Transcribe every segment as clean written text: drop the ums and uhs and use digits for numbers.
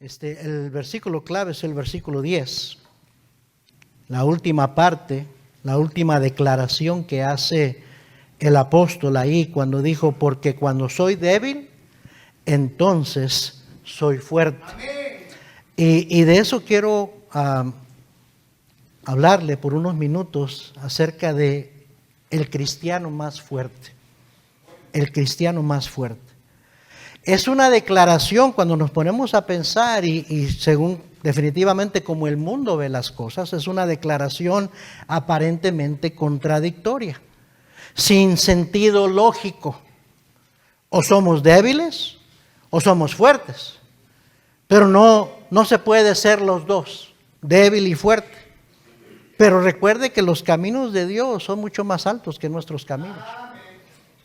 El versículo clave es el versículo 10. La última parte, la última declaración que hace el apóstol ahí cuando dijo, porque cuando soy débil, entonces soy fuerte. Y de eso quiero hablarle por unos minutos acerca de el cristiano más fuerte. El cristiano más fuerte. Es una declaración cuando nos ponemos a pensar y según definitivamente como el mundo ve las cosas, es una declaración aparentemente contradictoria, sin sentido lógico. O somos débiles o somos fuertes, pero no se puede ser los dos, débil y fuerte. Pero recuerde que los caminos de Dios son mucho más altos que nuestros caminos.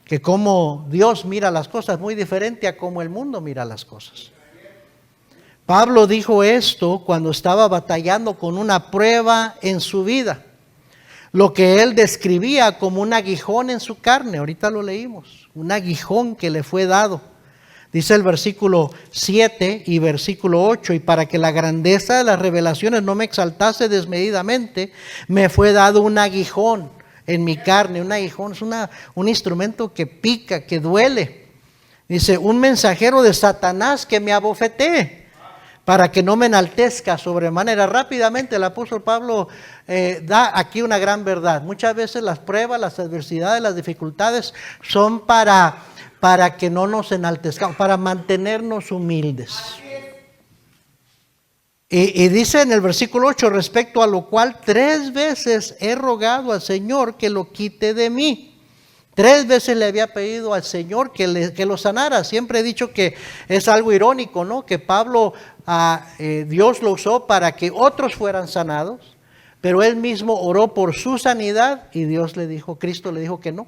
Que como Dios mira las cosas muy diferente a como el mundo mira las cosas. Pablo dijo esto cuando estaba batallando con una prueba en su vida. Lo que él describía como un aguijón en su carne, ahorita lo leímos, un aguijón que le fue dado. Dice el versículo 7 y versículo 8, y para que la grandeza de las revelaciones no me exaltase desmedidamente, me fue dado un aguijón en mi carne. Un aguijón es un instrumento que pica, que duele. Dice, un mensajero de Satanás que me abofetee, para que no me enaltezca sobremanera. Rápidamente el apóstol Pablo da aquí una gran verdad. Muchas veces las pruebas, las adversidades, las dificultades son para que no nos enaltezcamos, para mantenernos humildes. Y dice en el versículo 8, respecto a lo cual 3 veces he rogado al Señor que lo quite de mí. 3 veces le había pedido al Señor que lo sanara. Siempre he dicho que es algo irónico, ¿no? Que Pablo, Dios lo usó para que otros fueran sanados, pero él mismo oró por su sanidad y Cristo le dijo que no.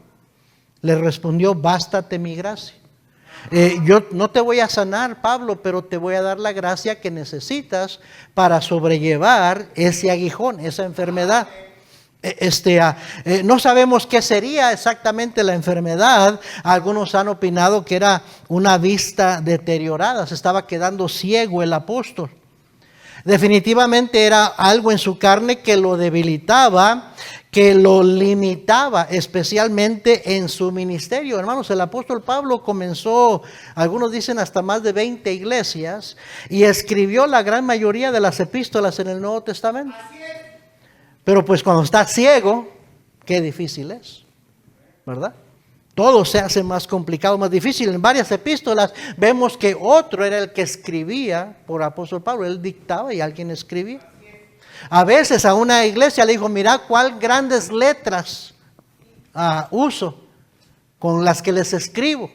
Le respondió, bástate mi gracia. Yo no te voy a sanar, Pablo, pero te voy a dar la gracia que necesitas para sobrellevar ese aguijón, esa enfermedad. No sabemos qué sería exactamente la enfermedad. Algunos han opinado que era una vista deteriorada, se estaba quedando ciego el apóstol. Definitivamente era algo en su carne que lo debilitaba, que lo limitaba, especialmente en su ministerio. Hermanos, el apóstol Pablo comenzó, algunos dicen hasta más de 20 iglesias, y escribió la gran mayoría de las epístolas en el Nuevo Testamento. Pero pues cuando está ciego, qué difícil es, ¿verdad? Todo se hace más complicado, más difícil. En varias epístolas vemos que otro era el que escribía por apóstol Pablo. Él dictaba y alguien escribía. A veces a una iglesia le dijo, mira cuál grandes letras uso con las que les escribo.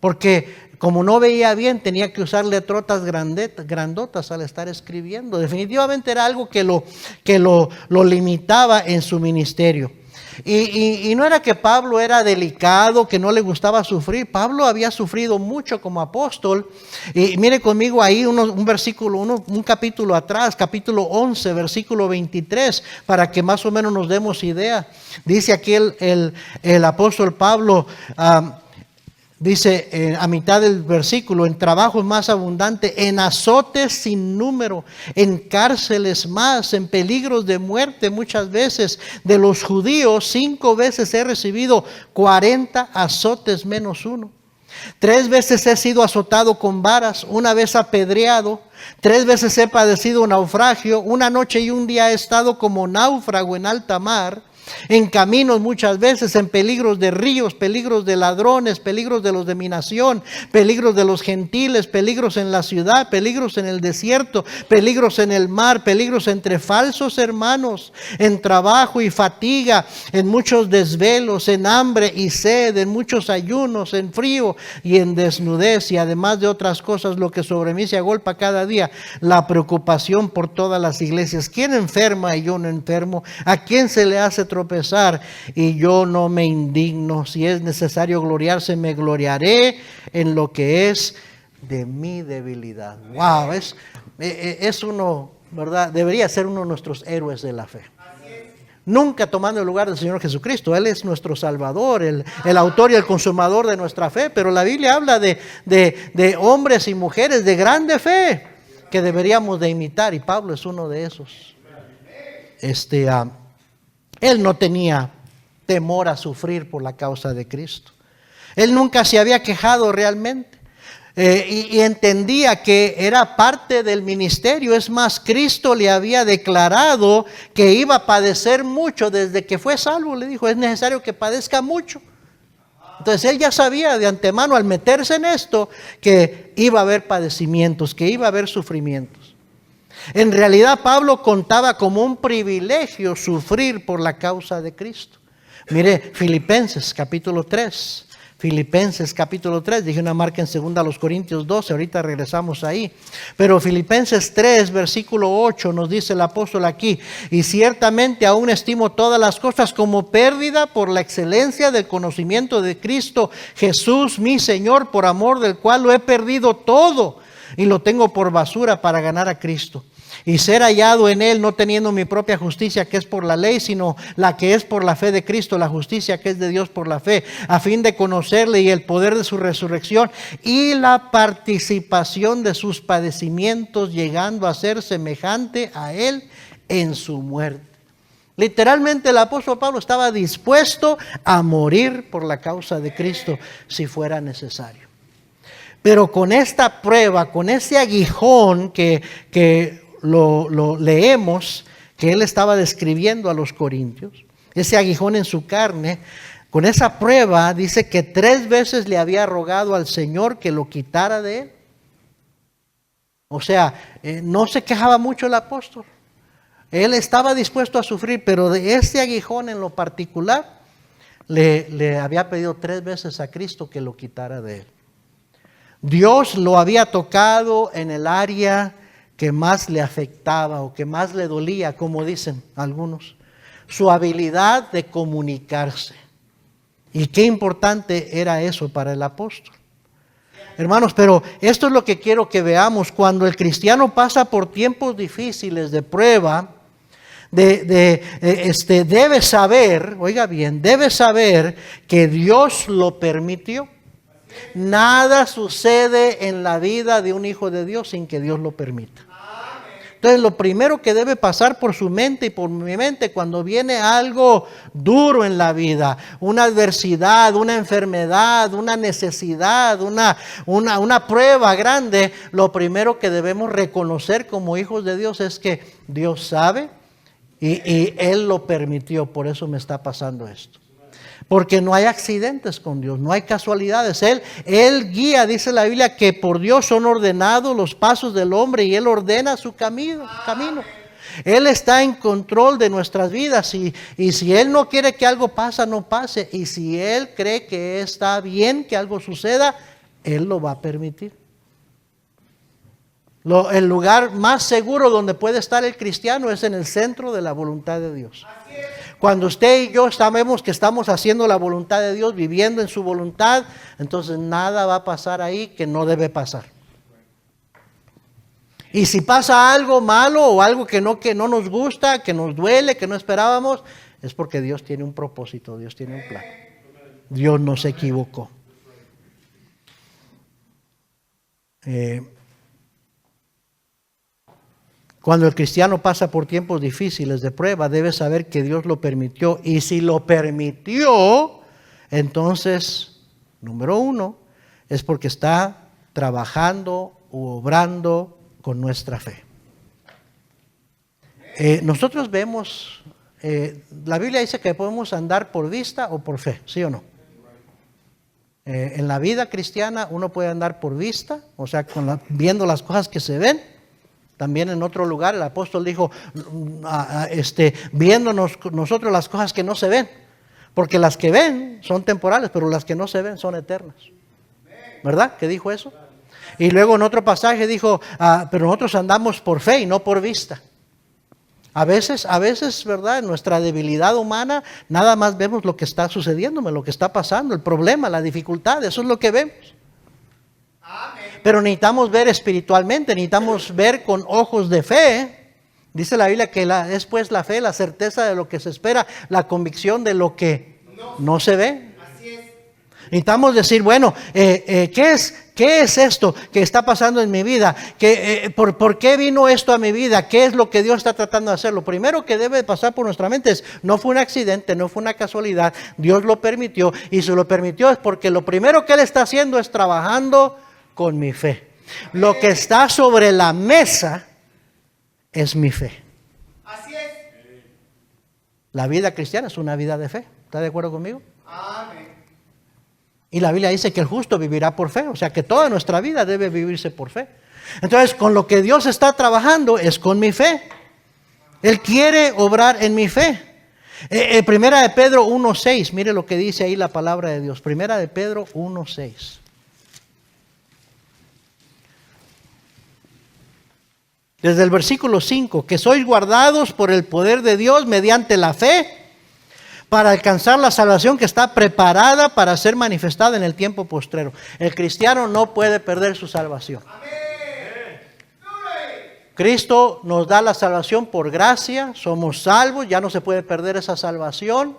Porque como no veía bien, tenía que usar letrotas grandotas al estar escribiendo. Definitivamente era algo que lo limitaba en su ministerio. Y no era que Pablo era delicado, que no le gustaba sufrir. Pablo había sufrido mucho como apóstol. Y mire conmigo ahí un capítulo atrás, capítulo 11, versículo 23, para que más o menos nos demos idea. Dice aquí el apóstol Pablo, dice a mitad del versículo, en trabajos más abundantes, en azotes sin número, en cárceles más, en peligros de muerte muchas veces. De los judíos 5 veces he recibido 40 azotes menos 1. 3 veces he sido azotado con varas, 1 vez apedreado, 3 veces he padecido un naufragio, 1 noche y 1 día he estado como náufrago en alta mar. En caminos muchas veces, en peligros de ríos, peligros de ladrones, peligros de los de mi nación, peligros de los gentiles, peligros en la ciudad, peligros en el desierto, peligros en el mar, peligros entre falsos hermanos, en trabajo y fatiga, en muchos desvelos, en hambre y sed, en muchos ayunos, en frío y en desnudez, y además de otras cosas, lo que sobre mí se agolpa cada día, la preocupación por todas las iglesias. ¿Quién enferma y yo no enfermo? ¿A quién se le hace tropezar y yo no me indigno? Si es necesario gloriarse, me gloriaré en lo que es de mi debilidad. Wow, es uno, ¿verdad? Debería ser uno de nuestros héroes de la fe. Nunca tomando el lugar del Señor Jesucristo. Él es nuestro Salvador, el autor y el consumador de nuestra fe. Pero la Biblia habla de hombres y mujeres de grande fe, que deberíamos de imitar, y Pablo es uno de esos. Él no tenía temor a sufrir por la causa de Cristo. Él nunca se había quejado realmente. Y entendía que era parte del ministerio. Es más, Cristo le había declarado que iba a padecer mucho desde que fue salvo. Le dijo, es necesario que padezca mucho. Entonces él ya sabía de antemano, al meterse en esto, que iba a haber padecimientos, que iba a haber sufrimientos. En realidad Pablo contaba como un privilegio sufrir por la causa de Cristo. Mire, Filipenses capítulo 3. Filipenses capítulo 3, dije una marca en 2 Corintios 12, ahorita regresamos ahí. Pero Filipenses 3, versículo 8, nos dice el apóstol aquí: y ciertamente aún estimo todas las cosas como pérdida por la excelencia del conocimiento de Cristo Jesús, mi Señor, por amor del cual lo he perdido todo y lo tengo por basura para ganar a Cristo. Y ser hallado en Él, no teniendo mi propia justicia que es por la ley, sino la que es por la fe de Cristo, la justicia que es de Dios por la fe, a fin de conocerle y el poder de su resurrección y la participación de sus padecimientos, llegando a ser semejante a Él en su muerte. Literalmente el apóstol Pablo estaba dispuesto a morir por la causa de Cristo si fuera necesario. Pero con esta prueba, con ese aguijón que lo leemos, que él estaba describiendo a los corintios, ese aguijón en su carne, con esa prueba dice que 3 veces le había rogado al Señor que lo quitara de él. O sea, no se quejaba mucho el apóstol. Él estaba dispuesto a sufrir, pero de ese aguijón en lo particular le había pedido 3 veces a Cristo que lo quitara de él. Dios lo había tocado en el área que más le afectaba o que más le dolía, como dicen algunos, su habilidad de comunicarse. Y qué importante era eso para el apóstol. Hermanos, pero esto es lo que quiero que veamos. Cuando el cristiano pasa por tiempos difíciles de prueba, debe saber, oiga bien, debe saber que Dios lo permitió. Nada sucede en la vida de un hijo de Dios sin que Dios lo permita. Entonces lo primero que debe pasar por su mente y por mi mente cuando viene algo duro en la vida, una adversidad, una enfermedad, una necesidad, una prueba grande, lo primero que debemos reconocer como hijos de Dios es que Dios sabe y Él lo permitió, por eso me está pasando esto. Porque no hay accidentes con Dios, no hay casualidades. Él guía, dice la Biblia, que por Dios son ordenados los pasos del hombre y Él ordena su camino. Él está en control de nuestras vidas y si Él no quiere que algo pase, no pase. Y si Él cree que está bien que algo suceda, Él lo va a permitir. El lugar más seguro donde puede estar el cristiano es en el centro de la voluntad de Dios. Cuando usted y yo sabemos que estamos haciendo la voluntad de Dios, viviendo en su voluntad, entonces nada va a pasar ahí que no debe pasar. Y si pasa algo malo o algo que no nos gusta, que nos duele, que no esperábamos, es porque Dios tiene un propósito, Dios tiene un plan. Dios no se equivocó. Cuando el cristiano pasa por tiempos difíciles de prueba, debe saber que Dios lo permitió. Y si lo permitió, entonces, número 1, es porque está trabajando u obrando con nuestra fe. Nosotros vemos, la Biblia dice que podemos andar por vista o por fe, ¿sí o no? En la vida cristiana uno puede andar por vista, o sea, viendo las cosas que se ven. También en otro lugar el apóstol dijo, viéndonos nosotros las cosas que no se ven. Porque las que ven son temporales, pero las que no se ven son eternas. ¿Verdad? ¿Qué dijo eso? Y luego en otro pasaje dijo, pero nosotros andamos por fe y no por vista. A veces, ¿verdad? En nuestra debilidad humana, nada más vemos lo que está sucediéndome, lo que está pasando, el problema, la dificultad, eso es lo que vemos. Pero necesitamos ver espiritualmente, necesitamos ver con ojos de fe. Dice la Biblia que es pues la fe, la certeza de lo que se espera, la convicción de lo que no se ve. Necesitamos decir, bueno, ¿qué es esto que está pasando en mi vida? ¿Por qué vino esto a mi vida? ¿Qué es lo que Dios está tratando de hacer? Lo primero que debe pasar por nuestra mente es, no fue un accidente, no fue una casualidad, Dios lo permitió, y si lo permitió es porque lo primero que Él está haciendo es trabajando con mi fe. Lo que está sobre la mesa es mi fe. Así es. La vida cristiana es una vida de fe. ¿Está de acuerdo conmigo? Amén. Y la Biblia dice que el justo vivirá por fe. O sea que toda nuestra vida debe vivirse por fe. Entonces, con lo que Dios está trabajando es con mi fe. Él quiere obrar en mi fe. Primera de Pedro 1:6. Mire lo que dice ahí la palabra de Dios. Primera de Pedro 1:6. Desde el versículo 5, que sois guardados por el poder de Dios mediante la fe para alcanzar la salvación que está preparada para ser manifestada en el tiempo postrero. El cristiano no puede perder su salvación. Cristo nos da la salvación por gracia, somos salvos, ya no se puede perder esa salvación.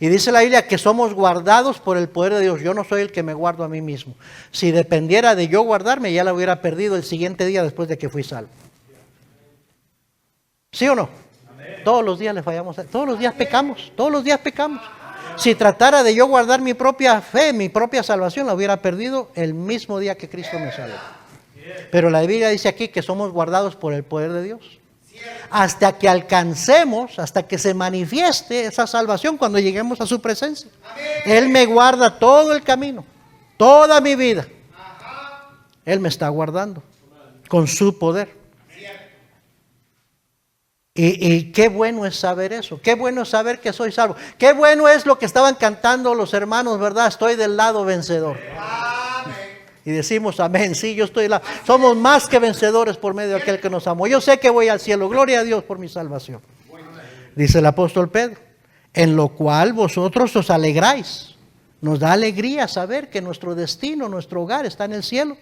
Y dice la Biblia que somos guardados por el poder de Dios. Yo no soy el que me guardo a mí mismo. Si dependiera de yo guardarme, ya la hubiera perdido el siguiente día después de que fui salvo. ¿Sí o no? Amén. Todos los días le fallamos, todos los días pecamos, todos los días pecamos. Si tratara de yo guardar mi propia fe, mi propia salvación, la hubiera perdido el mismo día que Cristo me salvó. Pero la Biblia dice aquí que somos guardados por el poder de Dios. Hasta que alcancemos, hasta que se manifieste esa salvación cuando lleguemos a su presencia. Él me guarda todo el camino, toda mi vida. Él me está guardando con su poder. Y qué bueno es saber eso, qué bueno es saber que soy salvo, qué bueno es lo que estaban cantando los hermanos, ¿verdad? Estoy del lado vencedor. Amén. Y decimos amén, sí, yo estoy somos más que vencedores por medio de aquel que nos amó. Yo sé que voy al cielo, gloria a Dios por mi salvación. Dice el apóstol Pedro, en lo cual vosotros os alegráis. Nos da alegría saber que nuestro destino, nuestro hogar está en el cielo.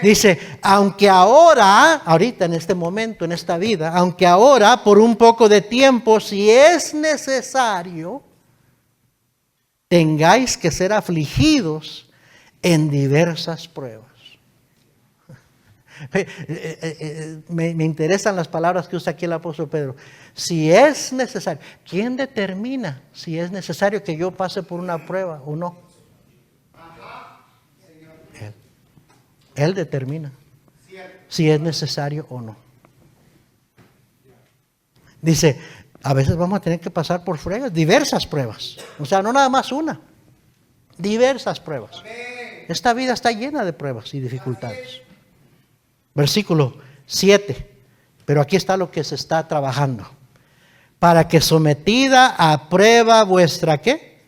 Dice, aunque ahorita en este momento, en esta vida, aunque ahora por un poco de tiempo, si es necesario, tengáis que ser afligidos en diversas pruebas. Me interesan las palabras que usa aquí el apóstol Pedro. Si es necesario, ¿quién determina si es necesario que yo pase por una prueba o no? Él determina si es necesario o no. Dice, a veces vamos a tener que pasar por pruebas, diversas pruebas. O sea, no nada más una, diversas pruebas. Esta vida está llena de pruebas y dificultades. Versículo 7, pero aquí está lo que se está trabajando. Para que sometida a prueba vuestra, ¿qué?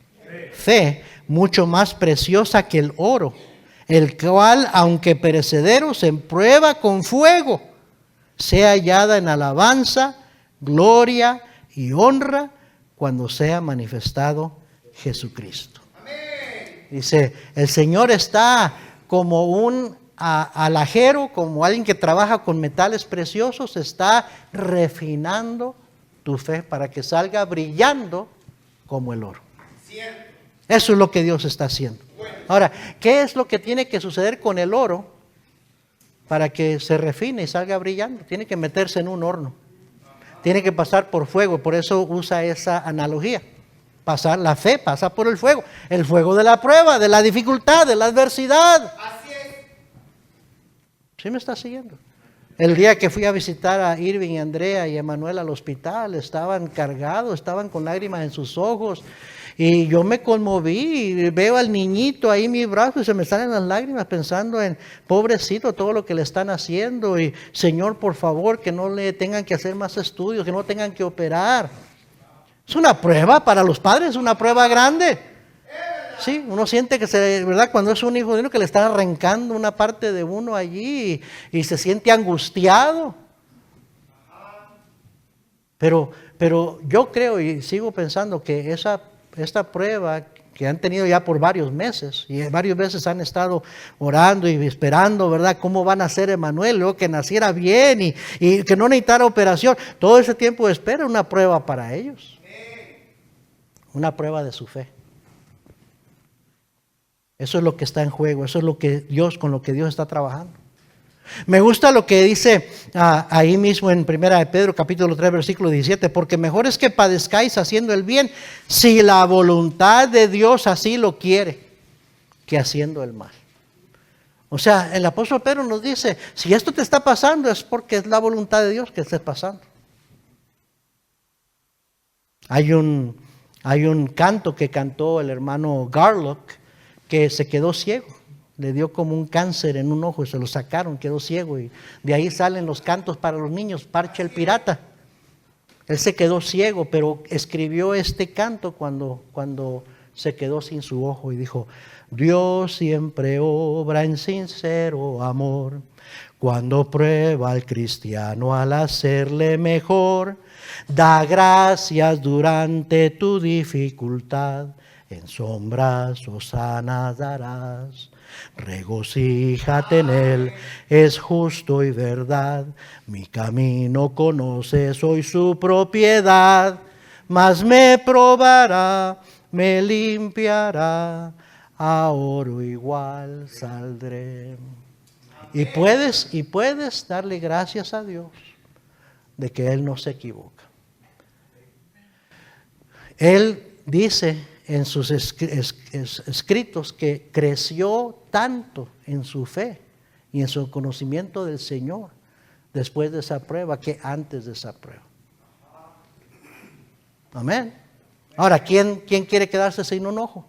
Fe, mucho más preciosa que el oro, el cual, aunque perecedero, se prueba con fuego, sea hallada en alabanza, gloria y honra cuando sea manifestado Jesucristo. Amén. Dice, el Señor está como un alajero, como alguien que trabaja con metales preciosos, está refinando tu fe para que salga brillando como el oro. Cierto. Eso es lo que Dios está haciendo. Ahora, ¿qué es lo que tiene que suceder con el oro para que se refine y salga brillando? Tiene que meterse en un horno. Tiene que pasar por fuego. Por eso usa esa analogía. La fe pasa por el fuego. El fuego de la prueba, de la dificultad, de la adversidad. Así es. ¿Sí me está siguiendo? El día que fui a visitar a Irving y Andrea y a Manuel al hospital, estaban cargados, estaban con lágrimas en sus ojos. Y yo me conmoví, y veo al niñito ahí en mi brazo y se me salen las lágrimas pensando en, pobrecito, todo lo que le están haciendo. Y Señor, por favor, que no le tengan que hacer más estudios, que no tengan que operar. Es una prueba para los padres, es una prueba grande. Sí, uno siente que ¿verdad? Cuando es un hijo de uno que le están arrancando una parte de uno allí y se siente angustiado. Pero yo creo y sigo pensando que esta prueba que han tenido ya por varios meses, y varias veces han estado orando y esperando, ¿verdad? ¿Cómo van a nacer Emanuel? Luego que naciera bien y que no necesitara operación. Todo ese tiempo de espera es una prueba para ellos. Una prueba de su fe. Eso es lo que está en juego, eso es lo que Dios, con lo que Dios está trabajando. Me gusta lo que dice ahí mismo en 1 de Pedro capítulo 3 versículo 17, porque mejor es que padezcáis haciendo el bien, si la voluntad de Dios así lo quiere, que haciendo el mal. O sea, el apóstol Pedro nos dice, si esto te está pasando es porque es la voluntad de Dios que esté pasando. Hay un canto que cantó el hermano Garlock que se quedó ciego. Le dio como un cáncer en un ojo y se lo sacaron, quedó ciego. Y de ahí salen los cantos para los niños, Parche el Pirata. Él se quedó ciego, pero escribió este canto cuando se quedó sin su ojo y dijo: Dios siempre obra en sincero amor, cuando prueba al cristiano al hacerle mejor. Da gracias durante tu dificultad, en sombras hosanas darás. Regocíjate en él, es justo y verdad. Mi camino conoce, soy su propiedad. Mas me probará, me limpiará, a oro igual saldré. Y puedes darle gracias a Dios de que Él no se equivoca. Él dice en sus escritos que creció tanto en su fe y en su conocimiento del Señor después de esa prueba que antes de esa prueba. Amén. Ahora, ¿quién quiere quedarse sin un ojo?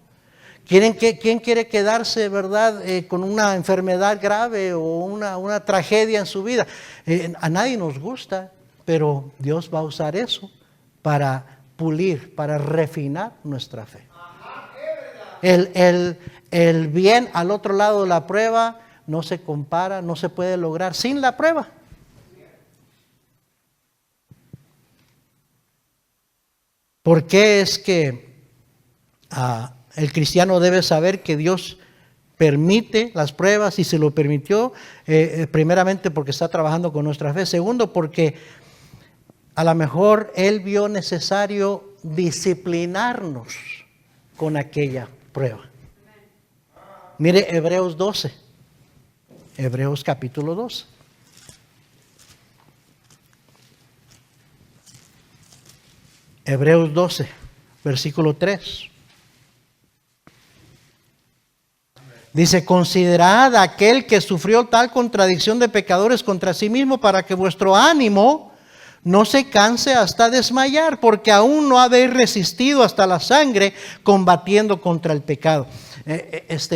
¿Quién quiere quedarse, verdad, con una enfermedad grave o una tragedia en su vida? A nadie nos gusta, pero Dios va a usar eso para pulir, para refinar nuestra fe. El bien al otro lado de la prueba no se compara, no se puede lograr sin la prueba. ¿Por qué es que el cristiano debe saber que Dios permite las pruebas y se lo permitió? Primeramente porque está trabajando con nuestra fe. Segundo, porque a lo mejor Él vio necesario disciplinarnos con aquella prueba. Mire Hebreos 12, Hebreos capítulo 12. Hebreos 12, versículo 3. Dice: considerad a aquel que sufrió tal contradicción de pecadores contra sí mismo, para que vuestro ánimo no se canse hasta desmayar, porque aún no habéis resistido hasta la sangre combatiendo contra el pecado.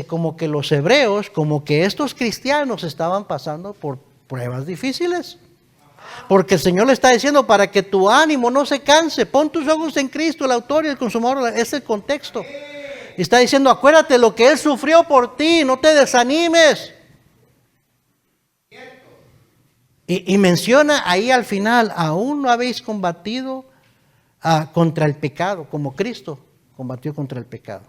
Como que los hebreos, como que estos cristianos estaban pasando por pruebas difíciles. Porque el Señor le está diciendo, para que tu ánimo no se canse, pon tus ojos en Cristo, el autor y el consumador. Es el contexto. Está diciendo, acuérdate lo que Él sufrió por ti, no te desanimes. Y menciona ahí al final, aún no habéis combatido contra el pecado, como Cristo combatió contra el pecado.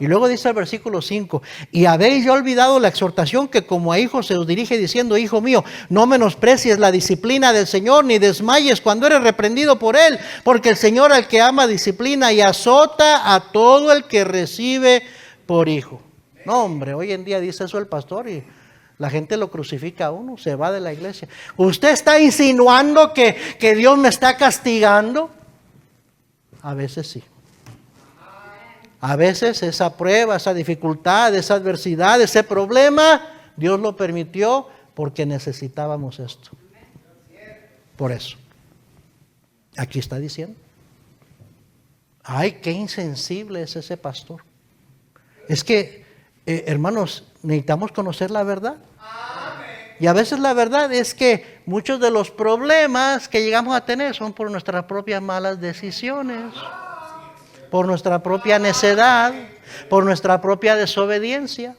Y luego dice el versículo 5, y habéis ya olvidado la exhortación que como a hijos se os dirige diciendo: hijo mío, no menosprecies la disciplina del Señor, ni desmayes cuando eres reprendido por Él, porque el Señor al que ama disciplina y azota a todo el que recibe por hijo. No, hombre, hoy en día dice eso el pastor y la gente lo crucifica a uno, se va de la iglesia. ¿Usted está insinuando que Dios me está castigando? A veces sí. A veces esa prueba, esa dificultad, esa adversidad, ese problema, Dios lo permitió porque necesitábamos esto. Por eso. Aquí está diciendo. Ay, qué insensible es ese pastor. Es que, hermanos, necesitamos conocer la verdad. Y a veces la verdad es que muchos de los problemas que llegamos a tener son por nuestras propias malas decisiones, por nuestra propia necedad, por nuestra propia desobediencia.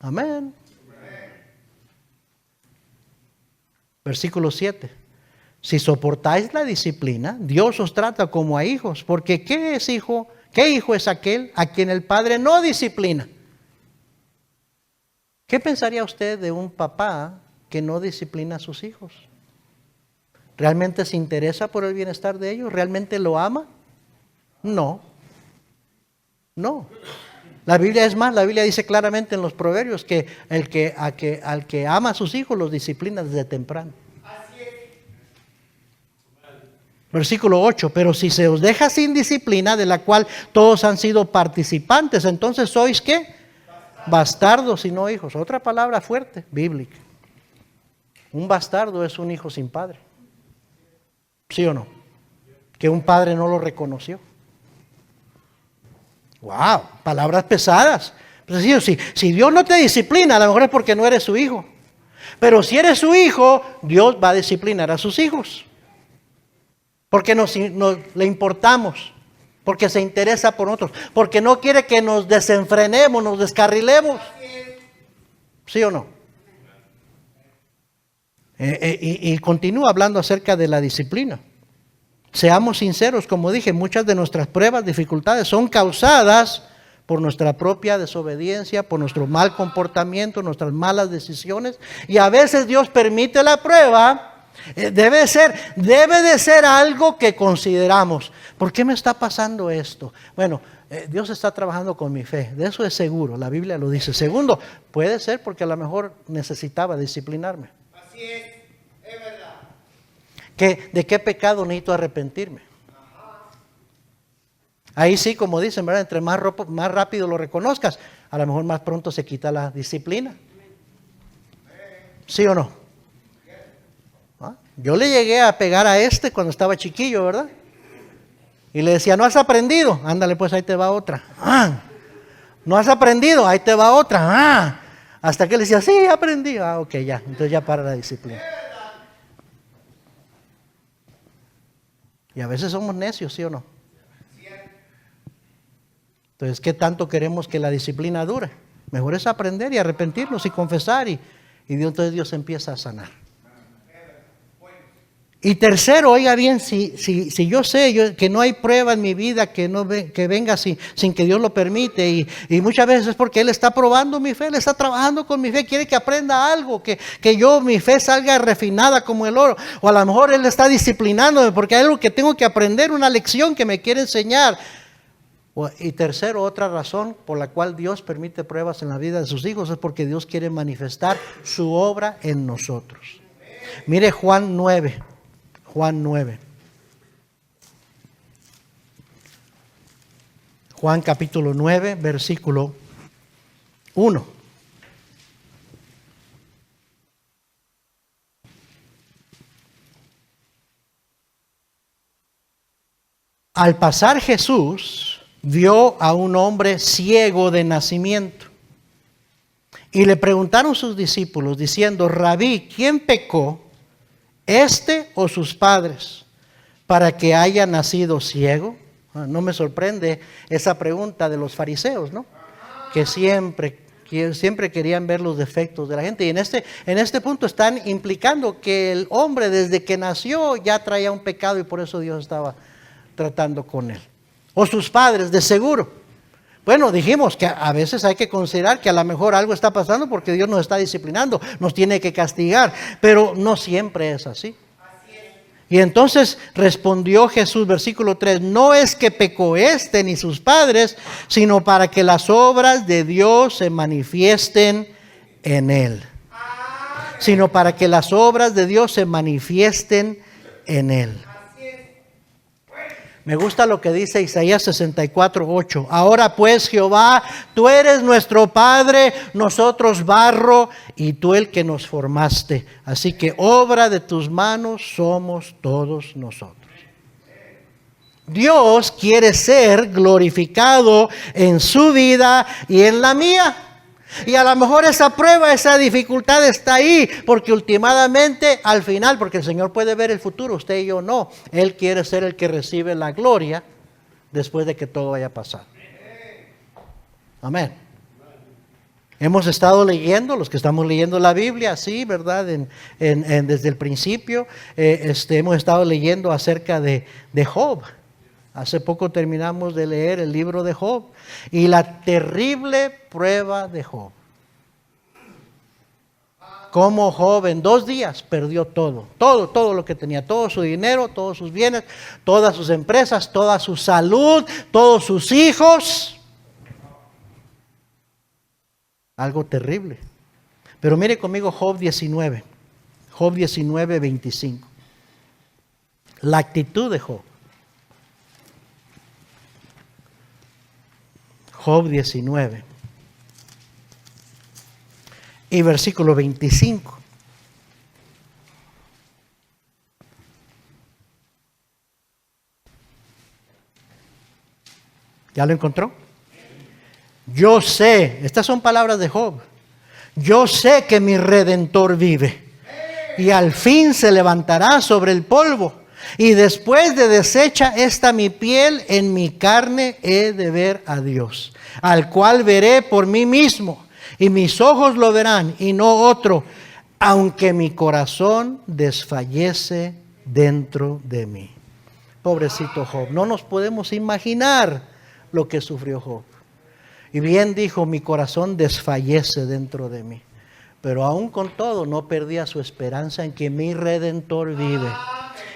Amén. Versículo 7. Si soportáis la disciplina, Dios os trata como a hijos, porque ¿qué es hijo? ¿Qué hijo es aquel a quien el padre no disciplina? ¿Qué pensaría usted de un papá que no disciplina a sus hijos? ¿Realmente se interesa por el bienestar de ellos? ¿Realmente lo ama? No. No. La Biblia es más, la Biblia dice claramente en los Proverbios que al que ama a sus hijos los disciplina desde temprano. Así es. Versículo 8, pero si se os deja sin disciplina, de la cual todos han sido participantes, entonces sois ¿qué? Bastardos y no hijos. Otra palabra fuerte, bíblica. Un bastardo es un hijo sin padre. ¿Sí o no? Que un padre no lo reconoció. Wow, palabras pesadas. Pues si Dios no te disciplina, a lo mejor es porque no eres su hijo. Pero si eres su hijo, Dios va a disciplinar a sus hijos. Porque le importamos. Porque se interesa por nosotros. Porque no quiere que nos desenfrenemos, nos descarrilemos. ¿Sí o no? Y continúa hablando acerca de la disciplina. Seamos sinceros, como dije, muchas de nuestras pruebas, dificultades son causadas por nuestra propia desobediencia, por nuestro mal comportamiento, nuestras malas decisiones. Y a veces Dios permite la prueba. Debe de ser algo que consideramos. ¿Por qué me está pasando esto? Bueno, Dios está trabajando con mi fe. De eso es seguro. La Biblia lo dice. Segundo, puede ser porque a lo mejor necesitaba disciplinarme. Así es verdad. ¿De qué pecado necesito arrepentirme? Ahí sí, como dicen, ¿verdad? Entre más rápido lo reconozcas, a lo mejor más pronto se quita la disciplina. ¿Sí o no? ¿Ah? Yo le llegué a pegar a cuando estaba chiquillo, ¿verdad? Y le decía, ¿no has aprendido? Ándale, pues ahí te va otra. ¿No has aprendido? Ahí te va otra. Hasta que le decía, sí, aprendí. Ok, ya. Entonces ya para la disciplina. Y a veces somos necios, ¿sí o no? Entonces, ¿qué tanto queremos que la disciplina dure? Mejor es aprender y arrepentirnos y confesar entonces Dios empieza a sanar. Y tercero, oiga bien, si yo sé que no hay prueba en mi vida que venga sin que Dios lo permite, y muchas veces es porque Él está probando mi fe, Él está trabajando con mi fe, quiere que aprenda algo, que mi fe salga refinada como el oro, o a lo mejor Él está disciplinándome porque hay algo que tengo que aprender, una lección que me quiere enseñar. Y tercero, otra razón por la cual Dios permite pruebas en la vida de sus hijos es porque Dios quiere manifestar su obra en nosotros. Mire Juan 9. Juan capítulo 9, versículo 1. Al pasar Jesús vio a un hombre ciego de nacimiento. Y le preguntaron sus discípulos diciendo, Rabí, ¿quién pecó? ¿Este o sus padres, para que haya nacido ciego? No me sorprende esa pregunta de los fariseos, ¿no? Que siempre querían ver los defectos de la gente. Y en este punto están implicando que el hombre desde que nació ya traía un pecado y por eso Dios estaba tratando con él. O sus padres, de seguro. Bueno, dijimos que a veces hay que considerar que a lo mejor algo está pasando porque Dios nos está disciplinando, nos tiene que castigar, pero no siempre es así. Y entonces respondió Jesús, versículo 3, no es que pecó ni sus padres, sino para que las obras de Dios se manifiesten en él. Sino para que las obras de Dios se manifiesten en él. Me gusta lo que dice Isaías 64:8. Ahora pues, Jehová, tú eres nuestro Padre, nosotros barro, y tú el que nos formaste. Así que obra de tus manos somos todos nosotros. Dios quiere ser glorificado en su vida y en la mía. Y a lo mejor esa prueba, esa dificultad está ahí, porque últimamente, al final, porque el Señor puede ver el futuro, usted y yo no. Él quiere ser el que recibe la gloria después de que todo haya pasado. Amén. Hemos estado leyendo, los que estamos leyendo la Biblia, sí, ¿verdad? Desde el principio, hemos estado leyendo acerca de Job. Hace poco terminamos de leer el libro de Job y la terrible prueba de Job. Como Job en 2 días perdió todo lo que tenía, todo su dinero, todos sus bienes, todas sus empresas, toda su salud, todos sus hijos. Algo terrible. Pero mire conmigo Job 19. Job 19, 25. La actitud de Job. Job 19. Y versículo 25. ¿Ya lo encontró? Yo sé, estas son palabras de Job. Yo sé que mi Redentor vive y al fin se levantará sobre el polvo. Y después de deshecha esta mi piel, en mi carne he de ver a Dios, al cual veré por mí mismo, y mis ojos lo verán y no otro, aunque mi corazón desfallece dentro de mí. Pobrecito Job, no nos podemos imaginar lo que sufrió Job. Y bien dijo, mi corazón desfallece dentro de mí. Pero aún con todo no perdía su esperanza en que mi Redentor vive.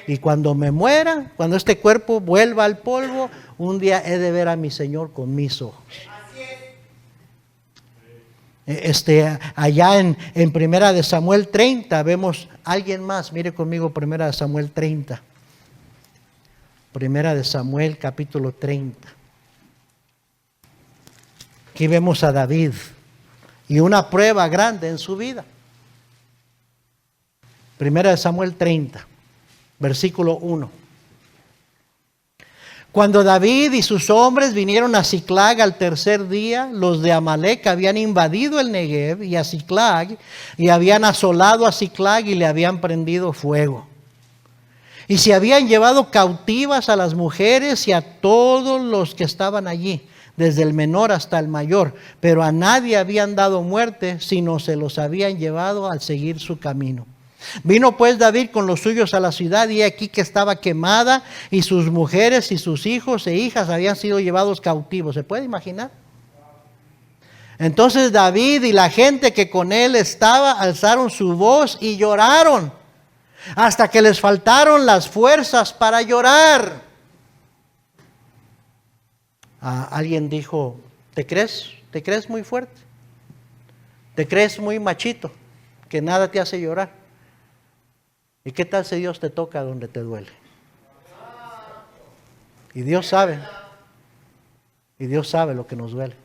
Y cuando me muera, cuando este cuerpo vuelva al polvo, un día he de ver a mi Señor con mis ojos. Allá en Primera de Samuel 30 vemos a alguien más. Mire conmigo Primera de Samuel 30. Primera de Samuel capítulo 30. Aquí vemos a David y una prueba grande en su vida. Primera de Samuel 30, versículo 1. Cuando David y sus hombres vinieron a Siclag al tercer día, los de Amalec habían invadido el Negev y a Siclag, y habían asolado a Siclag y le habían prendido fuego. Y se habían llevado cautivas a las mujeres y a todos los que estaban allí, desde el menor hasta el mayor, pero a nadie habían dado muerte, sino se los habían llevado al seguir su camino. Vino pues David con los suyos a la ciudad, y aquí que estaba quemada, y sus mujeres y sus hijos e hijas habían sido llevados cautivos. ¿Se puede imaginar? Entonces David y la gente que con él estaba alzaron su voz y lloraron, hasta que les faltaron las fuerzas para llorar. Alguien dijo, ¿te crees muy fuerte? ¿Te crees muy machito? Que nada te hace llorar. ¿Y qué tal si Dios te toca donde te duele? Y Dios sabe. Y Dios sabe lo que nos duele.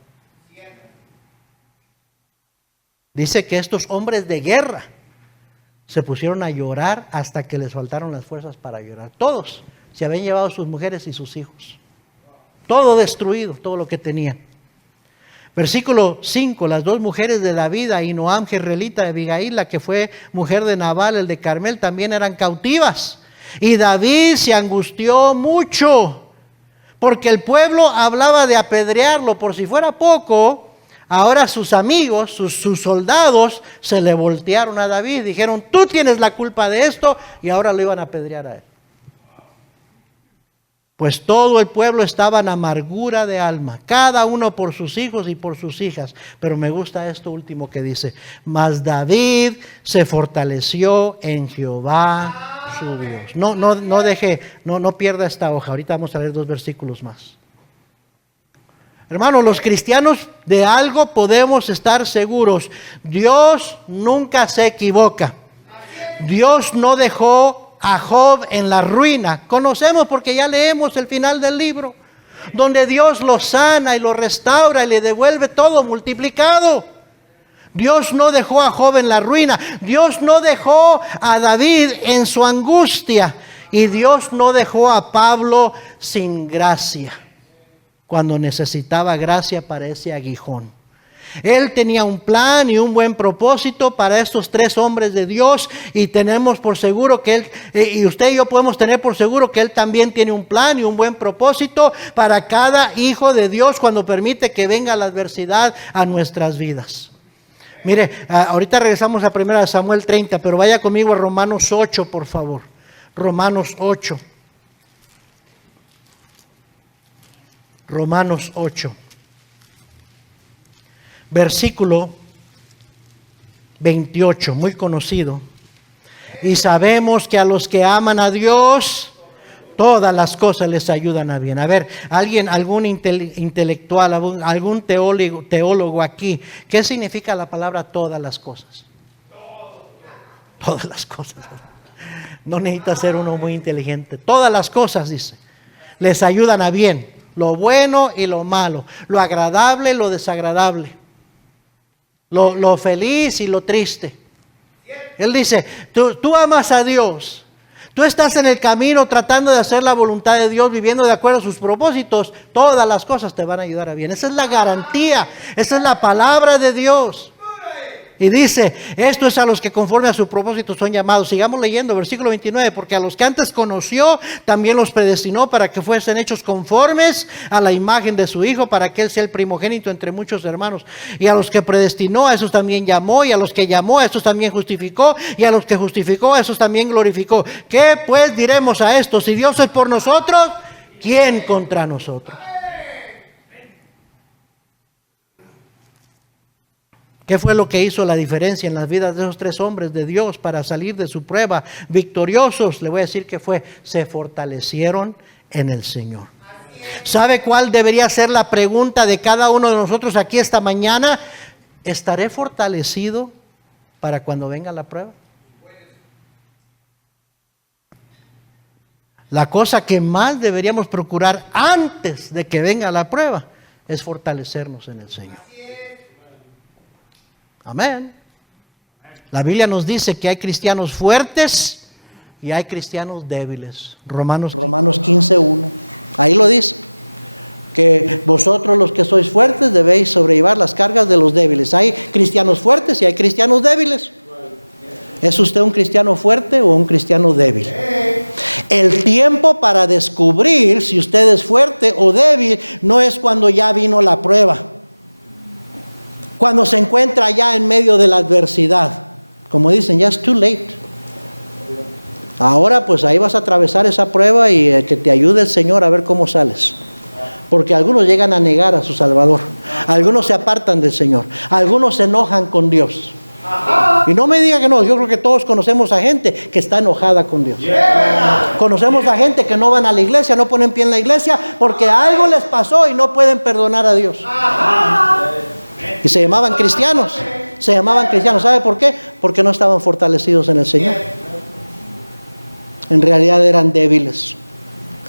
Dice que estos hombres de guerra se pusieron a llorar hasta que les faltaron las fuerzas para llorar. Todos se habían llevado sus mujeres y sus hijos. Todo destruido, todo lo que tenían. Versículo 5, las dos mujeres de David, Ahinoam jezreelita de Abigail, la que fue mujer de Nabal, el de Carmel, también eran cautivas. Y David se angustió mucho, porque el pueblo hablaba de apedrearlo. Por si fuera poco, ahora sus amigos, sus soldados, se le voltearon a David. Dijeron, tú tienes la culpa de esto, y ahora lo iban a apedrear a él. Pues todo el pueblo estaba en amargura de alma, cada uno por sus hijos y por sus hijas. Pero me gusta esto último que dice, mas David se fortaleció en Jehová su Dios. No pierda esta hoja. Ahorita vamos a leer 2 versículos más. Hermanos, los cristianos de algo podemos estar seguros. Dios nunca se equivoca. Dios no dejó a Job en la ruina. Conocemos porque ya leemos el final del libro, donde Dios lo sana y lo restaura y le devuelve todo multiplicado. Dios no dejó a Job en la ruina. Dios no dejó a David en su angustia. Y Dios no dejó a Pablo sin gracia cuando necesitaba gracia para ese aguijón. Él tenía un plan y un buen propósito para estos 3 hombres de Dios, y tenemos por seguro que Él, y usted y yo podemos tener por seguro que Él también tiene un plan y un buen propósito para cada hijo de Dios cuando permite que venga la adversidad a nuestras vidas. Mire, ahorita regresamos a 1 Samuel 30, pero vaya conmigo a Romanos 8, por favor. Romanos 8. Romanos 8. Versículo 28, muy conocido. Y sabemos que a los que aman a Dios, todas las cosas les ayudan a bien. A ver, algún intelectual, algún teólogo aquí, ¿qué significa la palabra todas las cosas? Todas las cosas. No necesita ser uno muy inteligente. Todas las cosas, dice, les ayudan a bien. Lo bueno y lo malo, lo agradable y lo desagradable, lo feliz y lo triste. Él dice, tú amas a Dios, tú estás en el camino tratando de hacer la voluntad de Dios, viviendo de acuerdo a sus propósitos, todas las cosas te van a ayudar a bien. Esa es la garantía, esa es la palabra de Dios. Y dice, esto es a los que conforme a su propósito son llamados. Sigamos leyendo, versículo 29, porque a los que antes conoció, también los predestinó para que fuesen hechos conformes a la imagen de su Hijo, para que Él sea el primogénito entre muchos hermanos. Y a los que predestinó, a esos también llamó, y a los que llamó, a esos también justificó, y a los que justificó, a esos también glorificó. ¿Qué pues diremos a esto? Si Dios es por nosotros, ¿quién contra nosotros? ¿Qué fue lo que hizo la diferencia en las vidas de esos tres hombres de Dios para salir de su prueba victoriosos? Le voy a decir que fue, se fortalecieron en el Señor. ¿Sabe cuál debería ser la pregunta de cada uno de nosotros aquí esta mañana? ¿Estaré fortalecido para cuando venga la prueba? La cosa que más deberíamos procurar antes de que venga la prueba es fortalecernos en el Señor. Amén. La Biblia nos dice que hay cristianos fuertes y hay cristianos débiles. Romanos 15:1. Ahí lo dice. Que vosotros los que sois fuertes debéis sobrellevar las cargas de los débiles. Hay cristianos fuertes y hay cristianos débiles. ¿Es usted un cristiano fuerte o un cristiano débil? El tiempo para descubrir si usted es fuerte o débil no es cuando ya vino la prueba. Cuando se encuentra ya en medio de la adversidad. Como dicen, ya es too late. Ahora pues ahí vas a atravesar esa prueba y que te ayude el Señor a ver cómo sales. Porque algunos llegan a negar a su Salvador. Algunos se apartan del Señor. Algunos se enojan con Dios. Y no me diga que no, yo creo que todos conocemos a gente que está enojada con Dios. Conocemos a gente que no van a la iglesia, no ponen pie en la iglesia porque algo les pasó y no pueden perdonar a Dios. Y se llamaban cristianos. Se llamaban cristianos. ¿Sabe por qué? Porque no estaban fortalecidos en el Señor. En realidad eran débiles.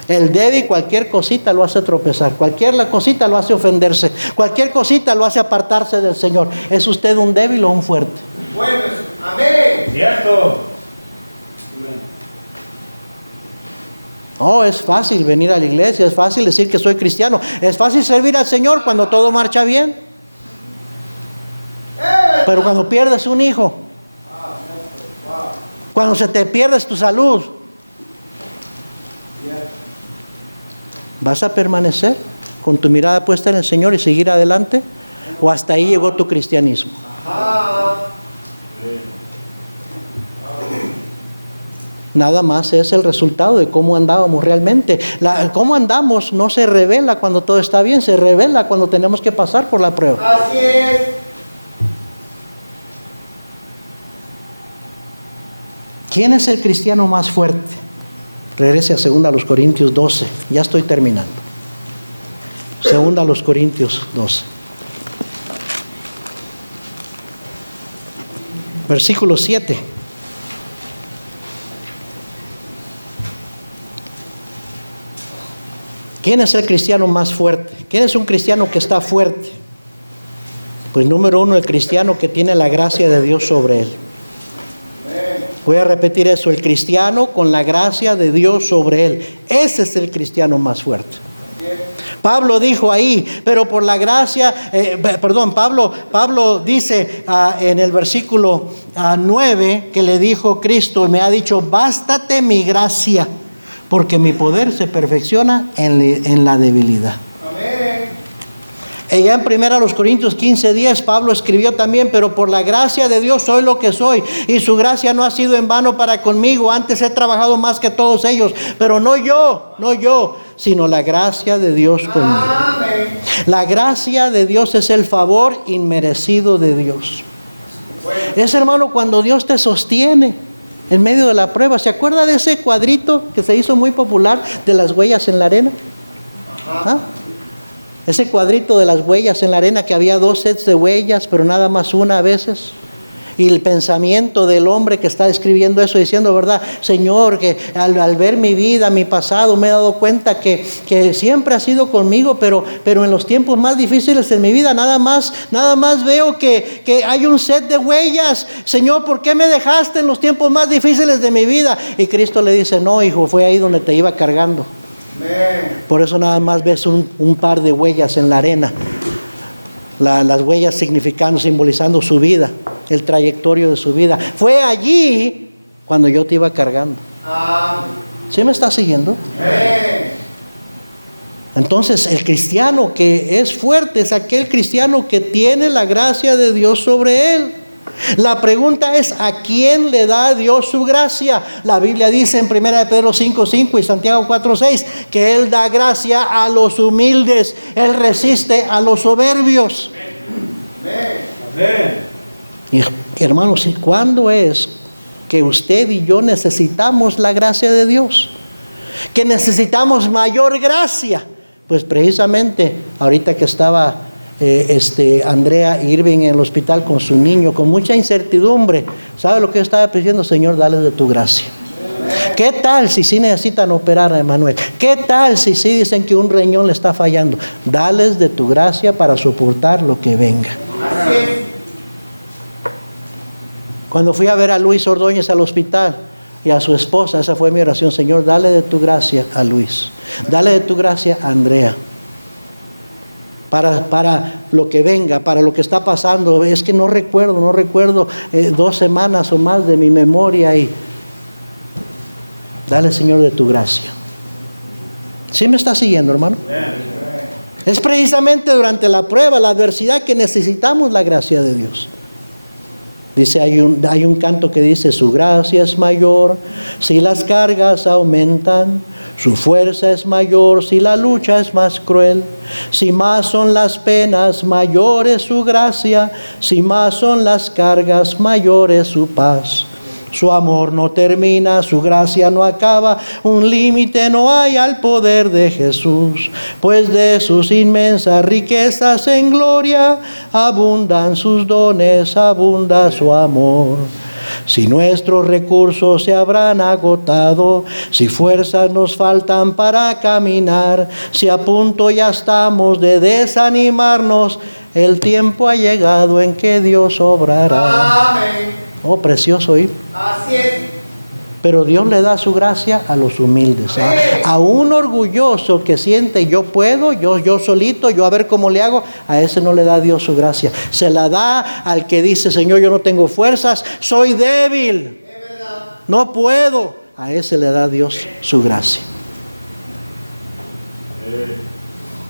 El débil cualquier cosita lo hace tropezar. Cualquier cosita lo hace ofenderse. Cualquier cosita lo hace apartarse del Señor. ¿Es usted un débil o un fuerte? Bueno, amén. Cierto. Oh, es fácil venir a la iglesia. Es fácil decir que soy cristiano. Es fácil servir al Señor cuando todo marcha bien. Pero cuando pierdes un hijo, cuando se te pierdes tu salud, ¿vas a permanecer con tu mirada puesta en el Señor y seguir adelante? ¿O hasta ahí llegó tu cristianismo? Nada más es el resultado de cómo andábamos realmente. Cómo andamos no se revela cuando todo está bien, se revela cuando tenemos que pasar por la prueba. Así es. ¿Quién es el cristiano más fuerte? Regrese a 2 Corintios 12. Ya estoy terminando. 2 Corintios 12. Versículo 7. ¿Quién es el cristiano más fuerte? ¿Quién es un cristiano que está fuerte? Pues número 1, el cristiano que tiene la gracia de Dios sobre él. Voy a repetir eso, el cristiano con la gracia de Dios sobre él. Ese es el cristiano más fuerte. Pablo dijo ahí, pero por la gracia, Pablo dice en el versículo 9 que le dijo Cristo, me ha dicho, bástate mi gracia, porque mi poder se perfecciona en la debilidad. Ella en 1 Corintios 15:10, Pablo escribió también, pero por la gracia de Dios soy lo que soy, y su gracia no ha sido en vano para conmigo, antes he trabajado más que todos ellos, pero no yo, sino la gracia de Dios conmigo. Amén. La gracia de Dios es el favor inmerecido de Dios. Es, hermano, cuando Dios te sostiene. en medio de la prueba. ¿Se acuerda de ese cuadrito que se hizo muy popular de las huellas en la arena? ¿Ah? Ese cuadrito de las huellas en la arena, que había 2 sets de huellas, pero nada más una a veces. Y el pensamiento del hombre que está escribiendo eso, diciendo, ¿verdad? Señor, que al ver mi vida, mi pasado, me he dado cuenta que siempre has sido conmigo, pero en los tiempos más difíciles de mi vida, nada más veo que hay un set de huellas. Señor, ¿por qué me dejaste en los tiempos más difíciles de mi vida? Y Cristo le dice, no, hijo, fue ahí donde te iba cargando. Por eso nada más ves un par de huellas en la arena. Las huellas simbolizando su vida, el trayectorio de su vida. Fue allí cuando yo te iba cargando. ¿Sí me está siguiendo? Entonces, el cristiano que es fuerte es aquel cristiano que tiene la gracia de Dios sobre él. La pregunta es, ¿a quién le da Dios su gracia? La Biblia dice en 1 Pedro 5:5 y Santiago 4:6 que Él da gracia a los humildes, Él resiste a los soberbios. Amén. Y, hermanos, ¿y cuándo es que usted y yo necesitamos la gracia de Dios? Que necesitamos mayor gracia. Pues precisamente ahorita que estaba Andrea Irving en el hospital con su niño, con mucha incertidumbre, ¿sabe lo que yo estaba pidiendo? Señor, dale de tu gracia. ¿Qué tal si sí necesitan operar a Emanuel? ¿Qué tal si sí dicen que un riñón le está fallando? Dales de tu gracia para soportar lo que venga. Así es. Cuando fui a ver a Luis Ordóñez al hospital y a su esposa, esa fue mi oración: Señor, dale de tu gracia a Luis, dale de tu gracia a Andrea, para lo que venga, para lo que está pasando. Es que no recuerdo 2 semanas o más de mi memoria, y dale, Señor, de tu gracia. ¿Sí me está siguiendo, hermano? Es precisamente durante la prueba, la adversidad, que necesitamos la gracia de Dios. Dice, hay un canto que dice: su gracia es mayor si las cargas aumentan, su fuerza es mayor si la lucha es más cruel, si más son las penas, mayor es su gracia, si más son las cargas, mayor es su paz. Su amor no termina, su gracia no acaba, un límite no hay al poder de Jesús, pues de sus inmensas riquezas en gloria abundan sus dones, abunda su amor. Si nuestros recursos se habrán agotado, si fuerzas nos faltan para caminar, si a punto ya estamos de desanimarnos, el tiempo ha llegado en que Dios obrará. Amén. Oh, precioso ir. Así es. Pero Dios le da su gracia a los humildes. A un orgulloso que siente yo puedo, yo solito, yo a ver cómo le hago, a ese no le da Dios su gracia. Se la da al que dice: Señor, yo no tengo fuerzas, soy débil, no puedo. A ese le da Dios su gracia.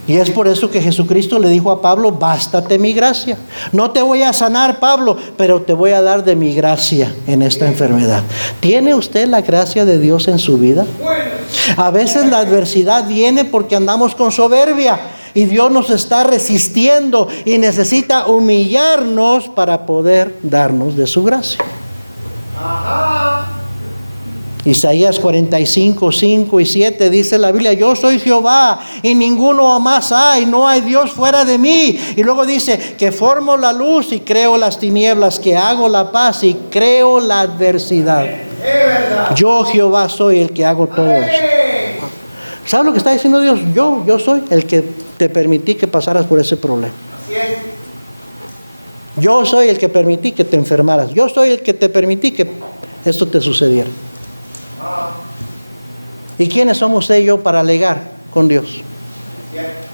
Y es por eso que Jesucristo le dijo a Pablo: bástate mi gracia. No te voy a sanar, Pablo, pero te voy a dar de mi gracia en esta enfermedad. ¿Tiene usted la gracia de Dios en su vida? A veces la adversidad viene porque andamos con soberbia y Dios nos está resistiendo y necesita humillarnos para poder darnos de su gracia. Isaías 45, 5 y 7 dice la Biblia: yo soy Jehová y ninguno más hay, no hay Dios fuera de mí. Y luego dice que formo la luz y creo las tinieblas, que hago la paz y creo la adversidad. Yo, Jehová, soy el que hago todo esto. ¿Sabes lo que está diciendo Dios? Yo soy el que te permití que pasaras por ese problema. Así es. Yo soy el que permití que te enfermaras. Yo soy el que te permití que esto te sucediera. ¿Y quiénes somos usted y yo para alegar con Dios?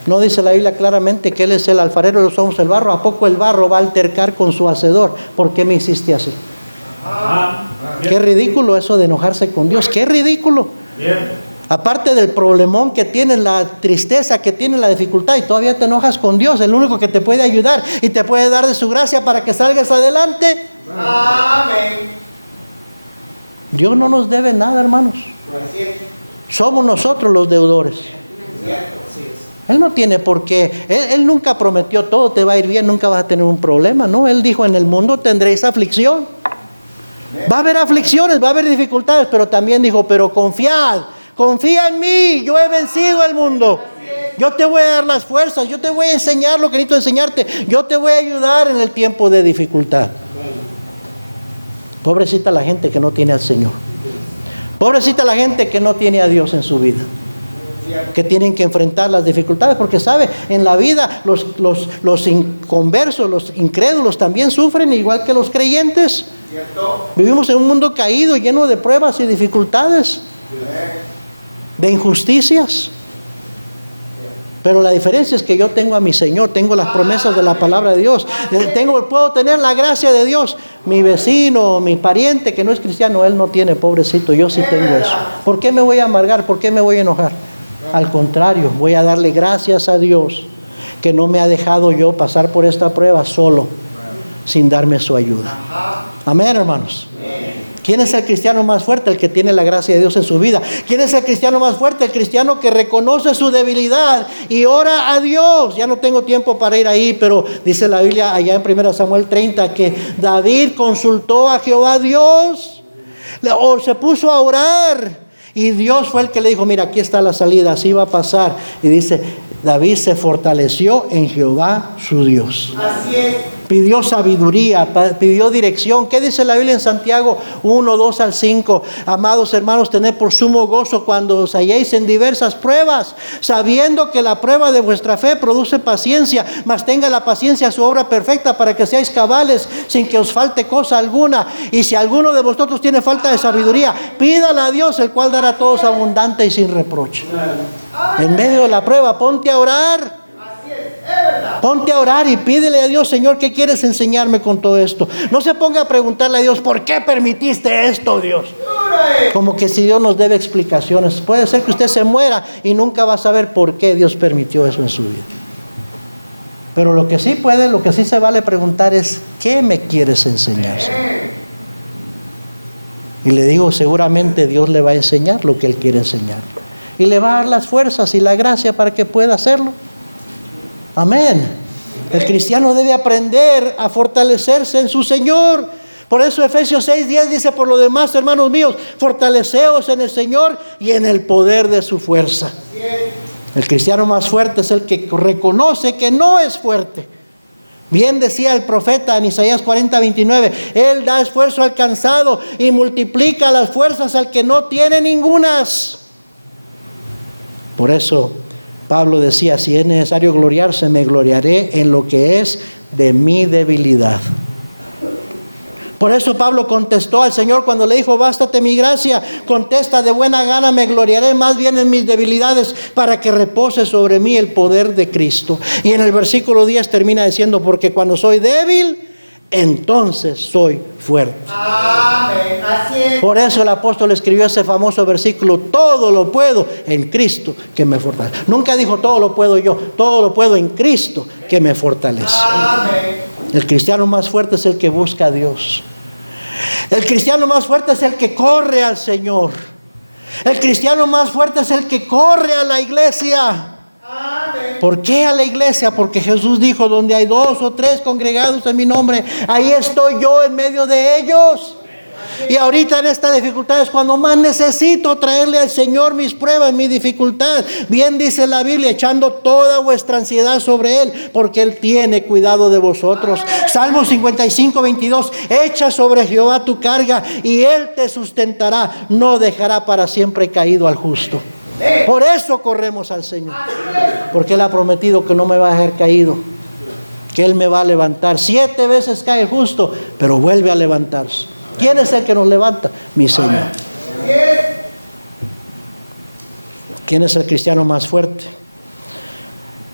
¿No dice la Biblia claramente que Él es el alfarero y nosotros somos el barro? ¿A poco el barro va a altercar con su hacedor? ¿Por qué me hiciste así? Qué ridículo eso de enojarse con Dios. Qué ridículo. Aparte del problemón que tienes, la tristeza que tienes, la dificultad, y todavía te enojas con Dios, el único que te puede ayudar y te puede dar de su gracia para que salgas adelante. Amén. Dios no nos debe nada, hermanos. Así es. Somos nosotros los deudores. Cierto, así es. Él no tiene por qué. Él nunca prometió todo te va a ir bien, nunca vas a tener un problema. No, Él dijo: en el mundo tendréis aflicción. Va a haber aflicciones, va a haber dificultades, pero también dijo, pero confiad, confía en mí, yo he vencido el mundo. Yo te voy a dar las fuerzas, yo te voy a enseñar lo que necesito enseñarte, yo te voy a ayudar en el tiempo de dificultad. Pobrecita la gente que no tiene al Señor. Pobrecita la gente que no tiene a Dios en su vida, que tienen que enfrentar las dificultades, porque sabe, en la vida los inconversos, los incrédulos también sufren igual que los creyentes. Vivimos en un mundo caído, lleno de pruebas y dificultades, de injusticias. Pero la diferencia es que yo tengo a mi Señor, tengo las promesas de la palabra de Dios, puedo tener la gracia de Dios. Mi vecino, mi pariente que no es cristiano, él no tiene, pobrecito, yo sí tengo eso. ¿Por qué me voy a amargar? ¿Por qué me voy a enojar? Al contrario, voy a darle gracias a Dios que no me ha dejado yo pasar por esta prueba solo, sin darme su ayuda. Amén, hermanos. ¿Quién es el cristiano más fuerte? El que tiene la gracia de Dios en su vida. ¿Quién es el cristiano más fuerte? El cristiano que reconoce su debilidad y ora a Dios. Ya no tengo tiempo para ir ahí, pero dice la Biblia allá en 1 Samuel 30 que David consultó a Jehová Dios, o se puso a orar, y Dios fue el que le dijo, mira, aquí está la salida, así va a pasar. Y dice, David se fortaleció en Jehová su Dios. Así es. Pidió sabiduría, pidió dirección. ¿Qué dice la Biblia en Santiago 1, 2 al 5? Amados hermanos, tened por sumo gozo cuando os halléis en diversas pruebas, sabiendo que la prueba de vuestra fe produce paciencia, mas tenga la paciencia su obra perfecta para que seáis cabales, sin que os falte cosa alguna. Y si alguno de vosotros tiene falta de sabiduría, pídala a Dios, el cual dará a todos abundante y sin reproche. En medio de la prueba, ponte a orar. Ponte a orar y pídele a Dios, Señor, ¿qué quieres enseñarme con todo esto? No se ponga a preguntarle a Dios, ¿por qué permitiste esto, Dios? Como que si Dios nos debe explicaciones. Puede ser que usted se muera y nunca va a saber por qué Dios permitió eso en su vida. Pero lo que sí se vale preguntar es, ¿qué me quieres enseñar, Señor? Y le digo, seguramente Dios le va a enseñar lo que Él quiere enseñar. Y le va a dar las fuerzas y la gracia para que pueda hacerlo. Amén. El cristiano debe aprender a fortalecerse en su Señor. Por eso Efesios 6:10 dice, por lo demás, hermanos míos, fortaleceos en el Señor y en el poder de su fuerza. El cristiano más fuerte es el que reconoce que no es fuerte. Bien decía el profeta en Isaías 40:29, Él da esfuerzo al cansado y multiplica las fuerzas al que no tiene ningunas. Por eso Pablo decía, si es necesario gloriarse, me gloriaré en lo que es de mi debilidad. Por eso Pablo contestó al Señor cuando le dijo, bástate mi gracia, contesta, de buena gana me gloriaré más bien en mis debilidades, para que repose sobre mí el poder de Cristo. Y en el versículo 10 termina diciendo, porque cuando soy débil, entonces soy fuerte. Amén. Así es. Por eso el apóstol escribió ese famoso versículo, todo lo puedo en Cristo que me fortalece. Nunca dijo todo lo puedo yo, todo lo puedo en Cristo que me fortalece. Amén. El cristiano más fuerte es el que busca a Dios. El cristiano más fuerte es el que corre al Señor. El cristiano más fuerte es el que corre a la iglesia. ¿Por qué a la iglesia? Porque Jesús dijo, donde hay 2 o 3 congregados en mi nombre, ahí estoy yo en medio de ellos. Y ahorita en esta dificultad es cuando más necesito traerle al Señor mis pruebas, mi dificultad. Bien dice la Biblia, echando toda vuestra ansiedad sobre Él, porque Él tiene cuidado de vosotros. Salmo 55:22, echa sobre Jehová tu carga y Él te sustentará, no dejará para siempre caído al justo. Por eso corremos al Señor, porque Él ha prometido que no me va a dejar caído, que Él me va a levantar. 7 veces cae el justo, pero vuelve a levantarse. ¿Quién es el que nos levanta? Mi Señor. ¿Quién es el cristiano más fuerte?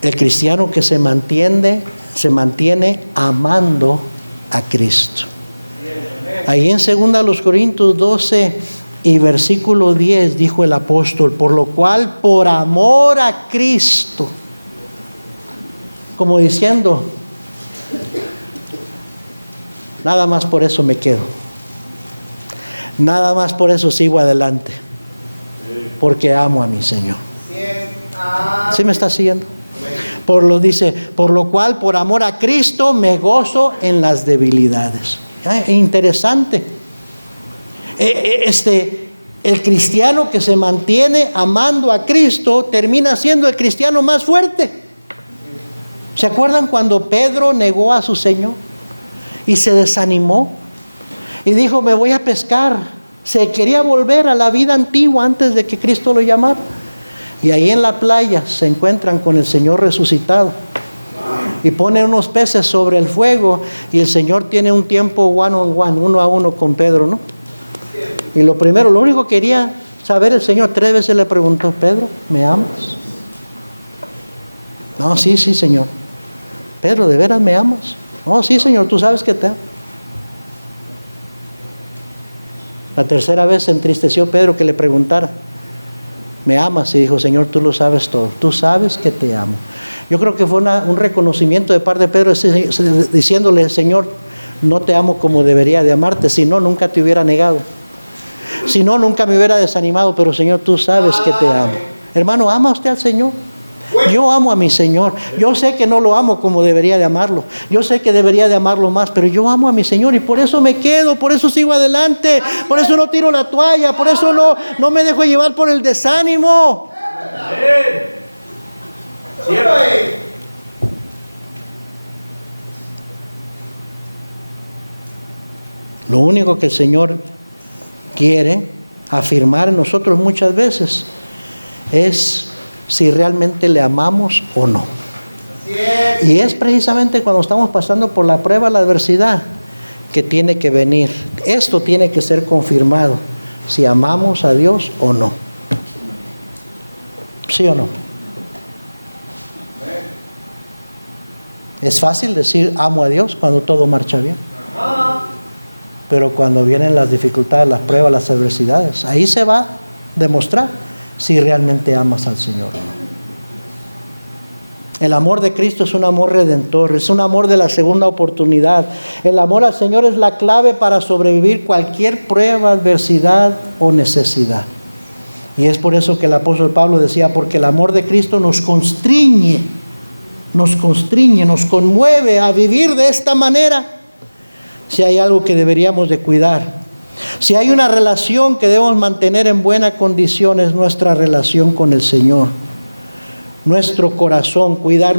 El cristiano que se mantiene amando a Cristo. Ahí en 2 Corintios 12 y versículo 10 dijo el apóstol, por lo cual, por amor a Cristo, como diciendo, nada más por eso me quedo, nada más por eso sigo adelante, porque amo a mi Señor. ¿Sí me está siguiendo? Por lo cual, por amor a Cristo, me gozo en las debilidades. Interesante. El cristiano que se mantiene amando a Cristo termina siendo el cristiano más fuerte. ¿Se acuerdan cuando Pedro negó a su Señor y se desanimó y dijo, me voy a pescar? Se quería volver a la vida antigua antes de que Cristo lo llamara. Y ahí en la playa se encuentran con el Señor resucitado y ponen unos peces sobre el fuego, y el Señor tiene un tiempo one on one, uno a uno con Pedro, ¿no? Y lo único que quería saber el Señor, 3 veces le preguntó, Pedro, ¿me amas? No, sí, Señor. Pedro, ¿de veras me amas? No, sí, Señor, tú sabes que te amo. La 3ª vez se entristeció Pedro que le preguntara, ¿me amas? Y dijo, Señor, tú lo sabes todo, tú sabes que te amo. Yo creo que fue un reconocimiento de parte de Pedro diciéndole, Señor, no te amo como debería de amarte, si no, nunca te hubiera negado. Si no, nunca me hubiera desanimado, pero Señor, tú sabes que te amo. Hermano, ¿ama usted al Señor? Yo amo a mi Señor. Yo sé que no lo amo como debería de amarlo. Yo sé que debería de amarlo más, pero yo amo a mi Señor y por eso me quedo, por eso sigo adelante, por eso no tiro la toalla, por eso no me dejo llevar por el desánimo. Lo único que el Señor quiere afirmar en nosotros muchas veces es si realmente le amamos o no. Y es precisamente cuando estamos pasando por la prueba, la adversidad, que tiene que venir. Esto tiene que ser confirmado, si amamos a Dios o no. ¿Sí o no? Es fácil decir amo a Dios cuando todo marcha bien. Pero cuando vienen las dificultades, las pruebas, las adversidades, ahí se va a demostrar si realmente amas al Señor. El amor de Cristo es un amor redentor, es un amor de la segunda oportunidad. El amor al Señor es la clave para sobrevivir cualquier prueba, adversidad o necesidad. Y es por eso que el apóstol Pablo decía, porque el amor de Cristo nos constriñe, nos conmueve a vivir de esta manera. Si hay algo que deberíamos de cuidar, si hay una relación que debemos mantener en buena condición, es nuestra relación con el Señor. Nuestro corazón, cuidar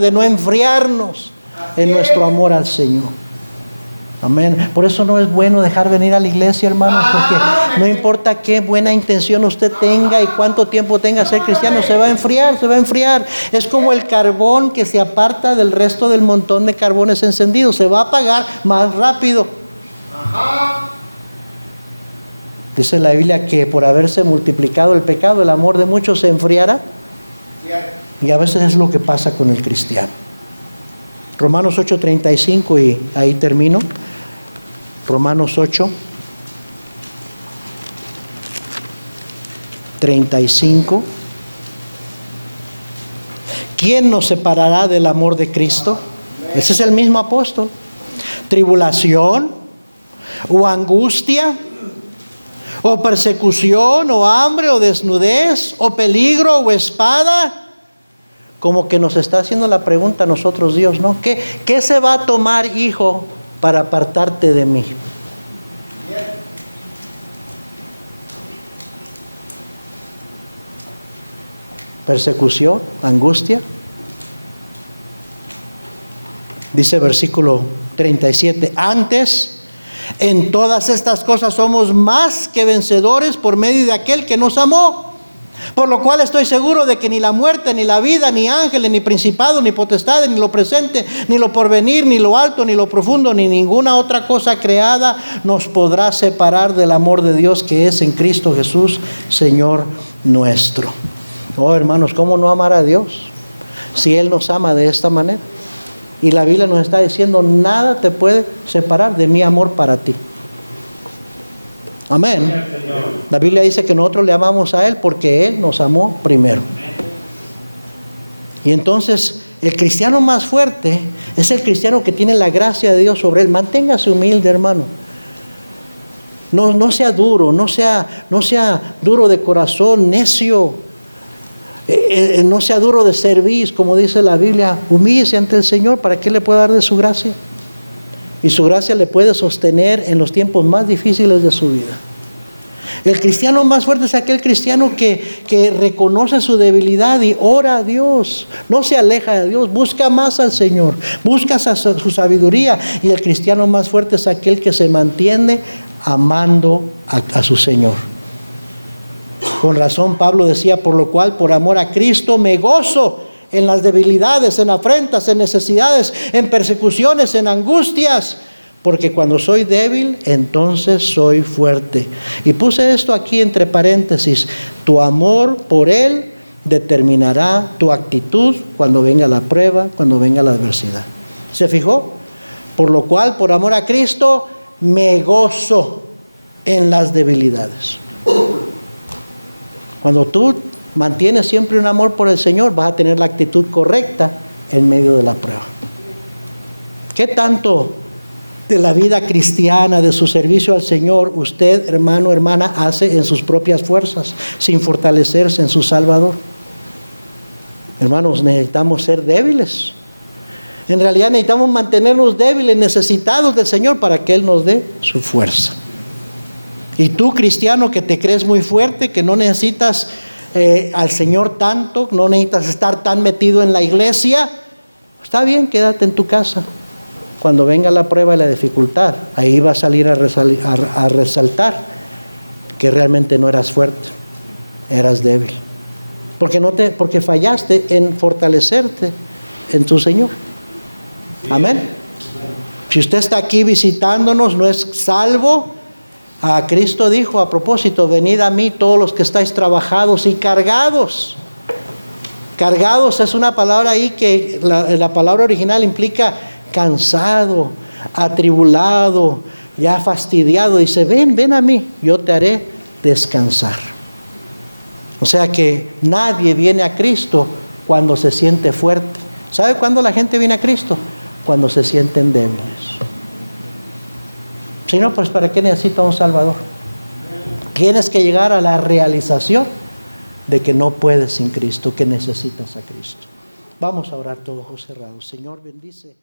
de no enfriarnos en nuestro amor al Señor. Amén. Por eso no es bueno dejar venir a la iglesia, hermanos, porque no importa qué buena intención usted tenga y cuánto tiempo tenga ser cristiano, se va a enfriar. Es como el carbón que se aparta del resto del montón de carbones encendidos, se va a apagar más rápido. Dice la Biblia que por haberse multiplicado el pecado, el amor de muchos se enfriará. Y a veces es lo que pasa con el cristiano. Romanos 8:35, y ahí termino. Romanos 8:35. ¿Quién nos separará del amor de Cristo? Ese es el mismo apóstol. ¿Tribulación? ¿O angustia? ¿O persecución? ¿O hambre? ¿O desnudez? ¿O peligro? ¿O espada? Como que nos está haciendo la pregunta a nosotros Dios, ¿no? ¿Qué se va a tomar, hijo, para apartarte de mí? ¿Persecución? ¿Angustia? Dice versículo 37, antes, en todas estas cosas somos más que vencedores por medio de aquel que nos amó. Por lo cual estoy seguro de que ni la muerte, ni la vida, ni ángeles, ni principados, ni potestades, ni lo presente, ni lo porvenir, ni lo alto, ni lo profundo, ni ninguna otra cosa creada nos podrá separar del amor de Dios que es en Cristo Jesús, Señor nuestro. Oh, hermanos, ¿cómo no amar a Dios si Él nos ama de esta manera? Y la Biblia nos está diciendo, nada te puede separar de mi amor para ti. Amén. La Biblia dice que nosotros le amamos a Él porque Él nos amó primero. Y entonces el cristiano más fuerte es el cristiano que tiene la gracia de Dios sobre él. Manténgase humilde, hermano. No sea duro, no sea duro de corazón, necio. No sea duro de servir, como dice la Biblia. Humíllese ante el Señor para que Él le pueda dar de su gracia. Y su gracia le puede sostener en los tiempos más difíciles de su vida. El cristiano más fuerte es aquel cristiano que reconoce su debilidad y ora a Dios. No se aleja de Dios, busca más al Señor, busca su sabiduría. Y el cristiano más fuerte es aquel que se mantiene amando a su Señor. Con razón Pablo decía, por lo cual, por amor a Cristo, me gozo en las debilidades, en afrentas, en necesidades, en persecuciones, en angustias. Porque cuando soy débil, entonces soy fuerte. Y puse esto aquí entre paréntesis. Tu amor por Él determinará tu actitud cuando venga la prueba, cuando venga la adversidad. ¿Se fijó? Por lo cual, por amor a Cristo, me gozo en las debilidades. Cuando tú mantienes siempre un amor por el Señor, vas a tener la actitud correcta en medio de la prueba. ¿Qué tanto de la vida cristiana, de su servicio al Señor, usted, hermano, hermana, hace en sus propias fuerzas, sin fortalecerse en su Salvador? Hermanos, necesitamos ser débiles. En realidad necesitamos mantenernos débiles, necesitados del Señor para que Él nos dé su fuerza. Y tú, cristiano, que te crees muy fuerte, que no necesitas al Señor tanto, no necesitas estar tan metido en la iglesia, está bien, quédate en tu casa. Cuando venga la prueba y la dificultad, ahí va a salir a resaltar que realmente no eras fuerte, eras débil. Porque fallaste en fortalecerte en tu Señor. Amén. Si usted está aquí visitándonos, no es salvo. A Cristo dijo a propósito, venid a mí todos los que estáis trabajados y cargados. Cargados es una palabra ahí que la palabra original implica cansado, atribulado, ya fastidiado. Dice, ven a mí, yo te haré descansar. O sea que nadie viene a Cristo cuando se siente fuerte. ¿Sabe cuándo la gente viene a Cristo? Cuando se sienten débiles. Si no, pues ¿para qué necesita un Salvador? Tienes que llegar a la realización de que no puedes sin Cristo, que necesitas a Cristo. Vamos a orar todos ojos cerrados. Señor, bendice